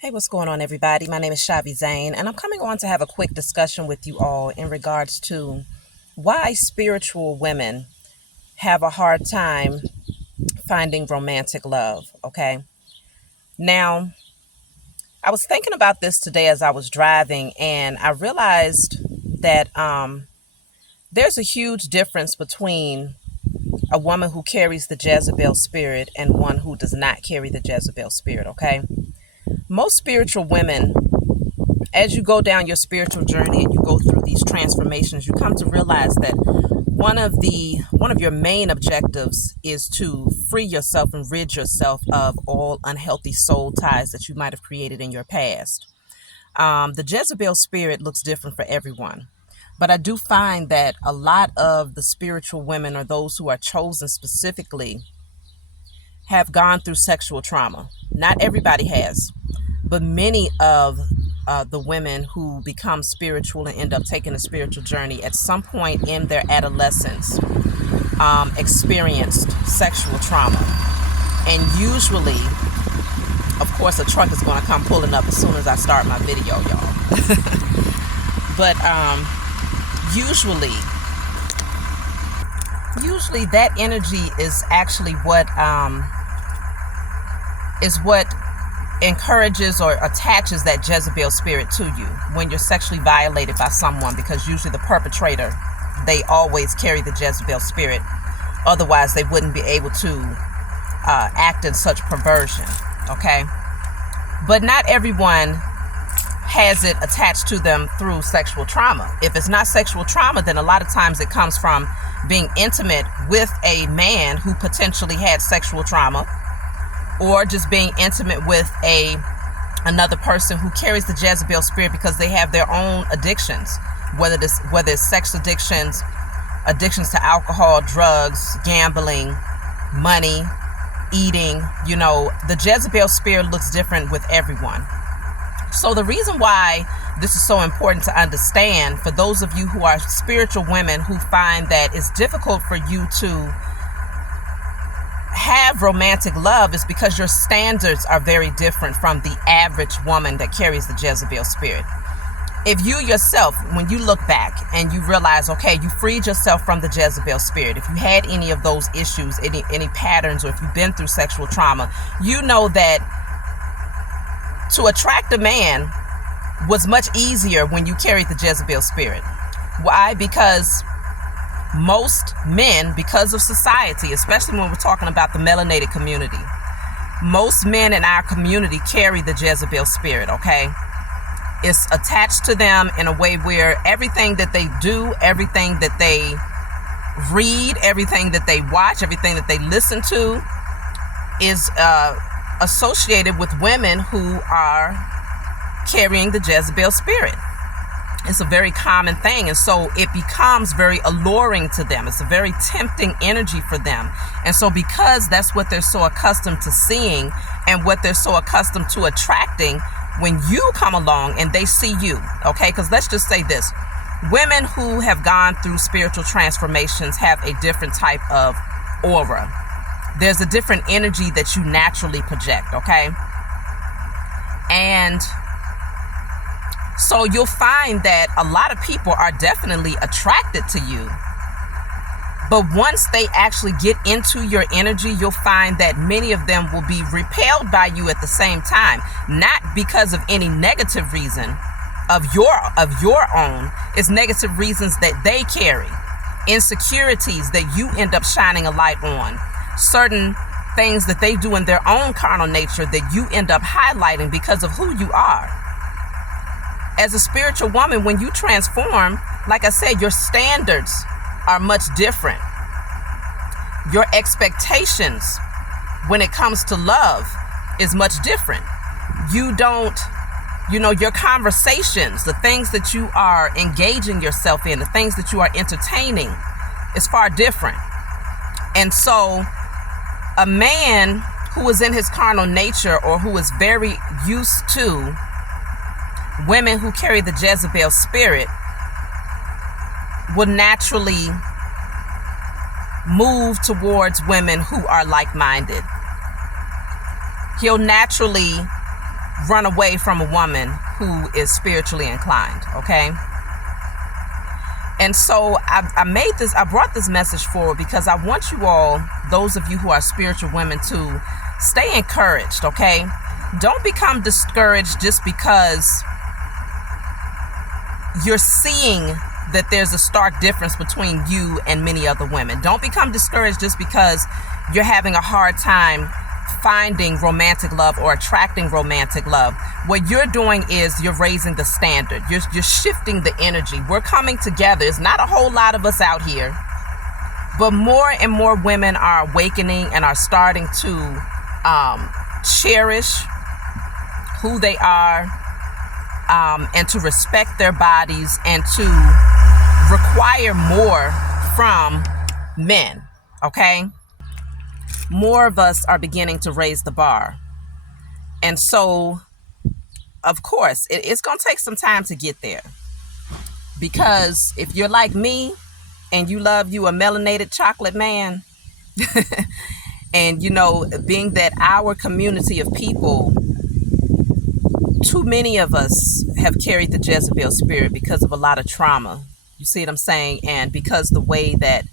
Hey, what's going on, everybody? My name is Shavi Zane, and I'm coming on to have a quick discussion with you all in regards to why spiritual women have a hard time finding romantic love. Okay. Now, I was thinking about this today as I was driving, and I realized that there's a huge difference between a woman who carries the Jezebel spirit and one who does not carry the Jezebel spirit. Okay. Most spiritual women, as you go down your spiritual journey and you go through these transformations, you come to realize that one of your main objectives is to free yourself and rid yourself of all unhealthy soul ties that you might have created in your past. The Jezebel spirit looks different for everyone, but I do find that a lot of the spiritual women, or those who are chosen specifically, have gone through sexual trauma. Not everybody has, but many of the women who become spiritual and end up taking a spiritual journey at some point in their adolescence experienced sexual trauma. And usually, of course, a truck is going to come pulling up as soon as I start my video, y'all. But usually that energy is actually what encourages or attaches that Jezebel spirit to you when you're sexually violated by someone, because usually the perpetrator, they always carry the Jezebel spirit. Otherwise, they wouldn't be able to act in such perversion. Okay. But not everyone has it attached to them through sexual trauma. If it's not sexual trauma, then a lot of times it comes from being intimate with a man who potentially had sexual trauma, or just being intimate with another person who carries the Jezebel spirit because they have their own addictions, whether it's sex addictions, addictions to alcohol, drugs, gambling, money, eating. The Jezebel spirit looks different with everyone. So the reason why this is so important to understand for those of you who are spiritual women who find that it's difficult for you to have romantic love is because your standards are very different from the average woman that carries the Jezebel spirit. If you yourself, when you look back and you realize, okay, you freed yourself from the Jezebel spirit, if you had any of those issues, any patterns, or if you've been through sexual trauma, you know that to attract a man was much easier when you carried the Jezebel spirit. Why? Because most men, because of society, especially when we're talking about the melanated community, most men in our community carry the Jezebel spirit, okay? It's attached to them in a way where everything that they do, everything that they read, everything that they watch, everything that they listen to is associated with women who are carrying the Jezebel spirit. It's a very common thing. And so it becomes very alluring to them. It's a very tempting energy for them. And so because that's what they're so accustomed to seeing and what they're so accustomed to attracting, when you come along and they see you, okay, because let's just say this. Women who have gone through spiritual transformations have a different type of aura. There's a different energy that you naturally project, okay? And so you'll find that a lot of people are definitely attracted to you. But once they actually get into your energy, you'll find that many of them will be repelled by you at the same time. Not because of any negative reason of your own. It's negative reasons that they carry. Insecurities that you end up shining a light on. Certain things that they do in their own carnal nature that you end up highlighting because of who you are. As a spiritual woman, when you transform, like I said, your standards are much different. Your expectations when it comes to love is much different. You don't, your conversations, the things that you are engaging yourself in, the things that you are entertaining is far different. And so a man who is in his carnal nature or who is very used to women who carry the Jezebel spirit will naturally move towards women who are like-minded. He'll naturally run away from a woman who is spiritually inclined, okay? And so I brought this message forward because I want you all, those of you who are spiritual women, to stay encouraged, okay? Don't become discouraged just because you're seeing that there's a stark difference between you and many other women. Don't become discouraged just because you're having a hard time finding romantic love or attracting romantic love. What you're doing is you're raising the standard. You're shifting the energy. We're coming together. It's not a whole lot of us out here, but more and more women are awakening and are starting to cherish who they are, and to respect their bodies and to require more from men, okay? More of us are beginning to raise the bar. And so, of course, it's going to take some time to get there. Because if you're like me and you love you a melanated chocolate man, and, you know, being that our community of people, too many of us have carried the Jezebel spirit because of a lot of trauma. You see what I'm saying? And because the way that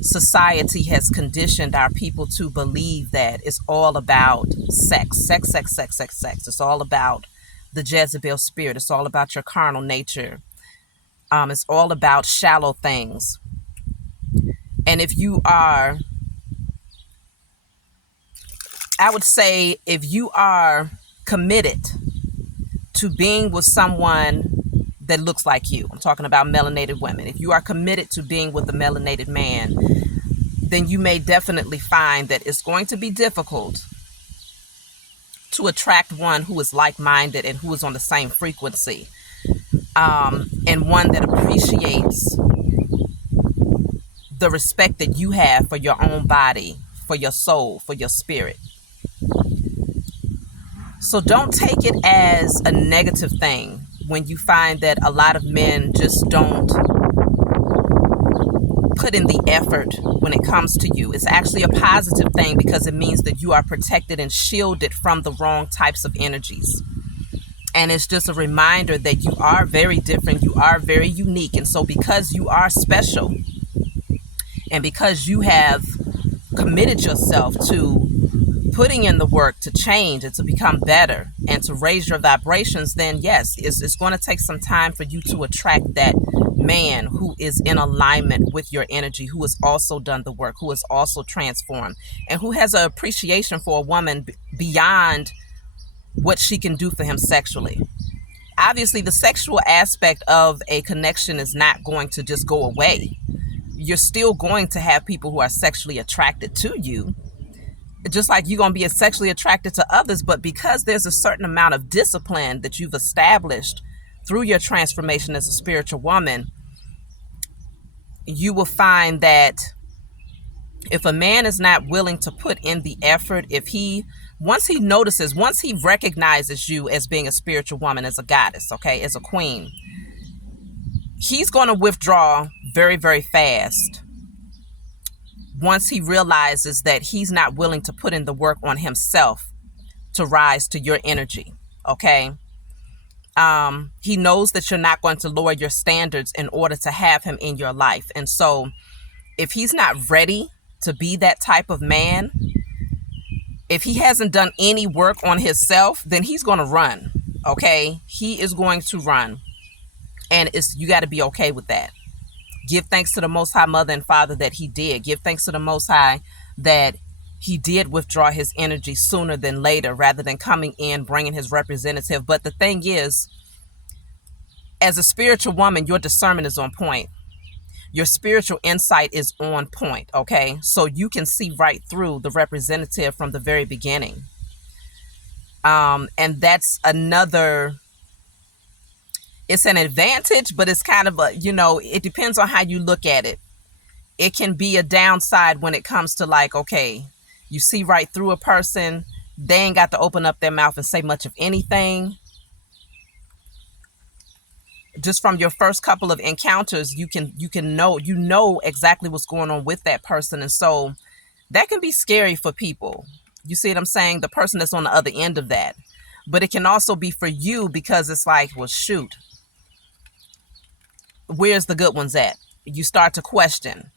society has conditioned our people to believe that it's all about sex. It's all about the Jezebel spirit. It's all about your carnal nature. It's all about shallow things. And if you are, I would say, if you are committed to being with someone that looks like you, I'm talking about melanated women. If you are committed to being with a melanated man, then you may definitely find that it's going to be difficult to attract one who is like-minded and who is on the same frequency, and one that appreciates the respect that you have for your own body, for your soul, for your spirit. So don't take it as a negative thing when you find that a lot of men just don't put in the effort when it comes to you. It's actually a positive thing because it means that you are protected and shielded from the wrong types of energies. And it's just a reminder that you are very different, you are very unique. And so because you are special and because you have committed yourself to putting in the work to change and to become better and to raise your vibrations, then yes, it's going to take some time for you to attract that man who is in alignment with your energy, who has also done the work, who has also transformed, and who has an appreciation for a woman beyond what she can do for him sexually. Obviously, the sexual aspect of a connection is not going to just go away. You're still going to have people who are sexually attracted to you, just like you're going to be sexually attracted to others. But because there's a certain amount of discipline that you've established through your transformation as a spiritual woman, you will find that if a man is not willing to put in the effort, once he recognizes you as being a spiritual woman, as a goddess, okay, as a queen, he's going to withdraw very, very fast once he realizes that he's not willing to put in the work on himself to rise to your energy, okay? He knows that you're not going to lower your standards in order to have him in your life. And so if he's not ready to be that type of man, if he hasn't done any work on himself, then he's going to run, okay? He is going to run. And you got to be okay with that. Give thanks to the Most High Mother and Father that he did. Give thanks to the Most High that he did withdraw his energy sooner than later, rather than coming in, bringing his representative. But the thing is, as a spiritual woman, your discernment is on point. Your spiritual insight is on point, okay? So you can see right through the representative from the very beginning. And that's it's an advantage, but it's kind of it depends on how you look at it. It can be a downside when it comes to okay, you see right through a person, they ain't got to open up their mouth and say much of anything. Just from your first couple of encounters, you know exactly what's going on with that person. And so that can be scary for people. You see what I'm saying? The person that's on the other end of that. But it can also be for you because it's like, well, shoot, where's the good ones at? You start to question,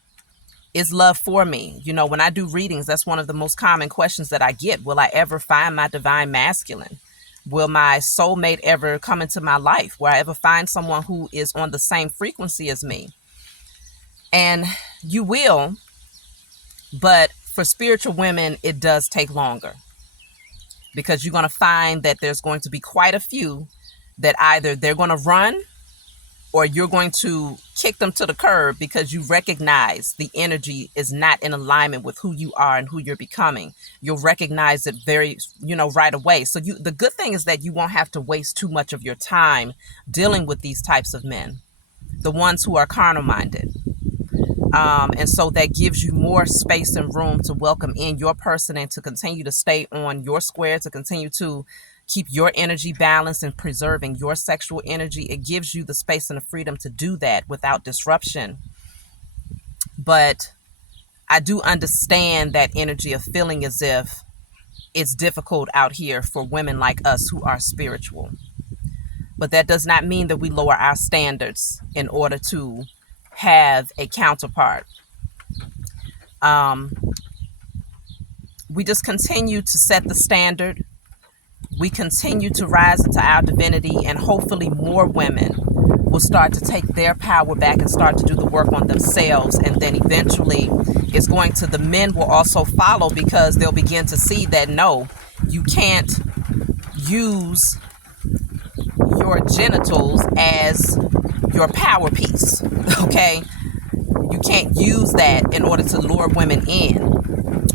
is love for me? You know, when I do readings, that's one of the most common questions that I get. Will I ever find my divine masculine? Will my soulmate ever come into my life? Will I ever find someone who is on the same frequency as me? And you will, but for spiritual women, it does take longer, because you're going to find that there's going to be quite a few that either they're going to run or you're going to kick them to the curb because you recognize the energy is not in alignment with who you are and who you're becoming. You'll recognize it very, right away. So the good thing is that you won't have to waste too much of your time dealing with these types of men, the ones who are carnal minded. And so that gives you more space and room to welcome in your person and to continue to stay on your square, to continue to keep your energy balanced and preserving your sexual energy. It gives you the space and the freedom to do that without disruption. But I do understand that energy of feeling as if it's difficult out here for women like us who are spiritual. But that does not mean that we lower our standards in order to have a counterpart. We just continue to set the standard. We continue to rise into our divinity, and hopefully more women will start to take their power back and start to do the work on themselves. And then eventually the men will also follow, because they'll begin to see that, no, you can't use your genitals as your power piece. Okay, you can't use that in order to lure women in,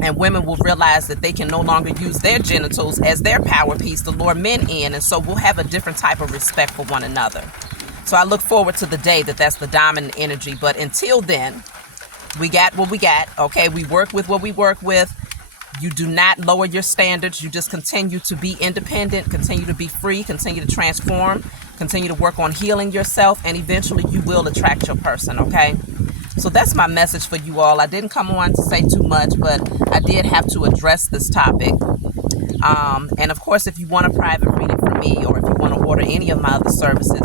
and women will realize that they can no longer use their genitals as their power piece to lure men in, and so we'll have a different type of respect for one another. So I look forward to the day that that's the dominant energy. But until then, we got what we got. Okay, we work with what we work with. You do not lower your standards. You just continue to be independent, continue to be free, continue to transform, continue to work on healing yourself, and eventually you will attract your person, okay? So that's my message for you all. I didn't come on to say too much, but I did have to address this topic. And of course, if you want a private reading from me, or if you want to order any of my other services,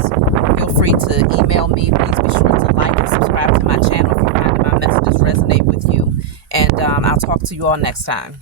feel free to email me. Please be sure to like and subscribe to my channel if you find that my messages resonate with you. And I'll talk to you all next time.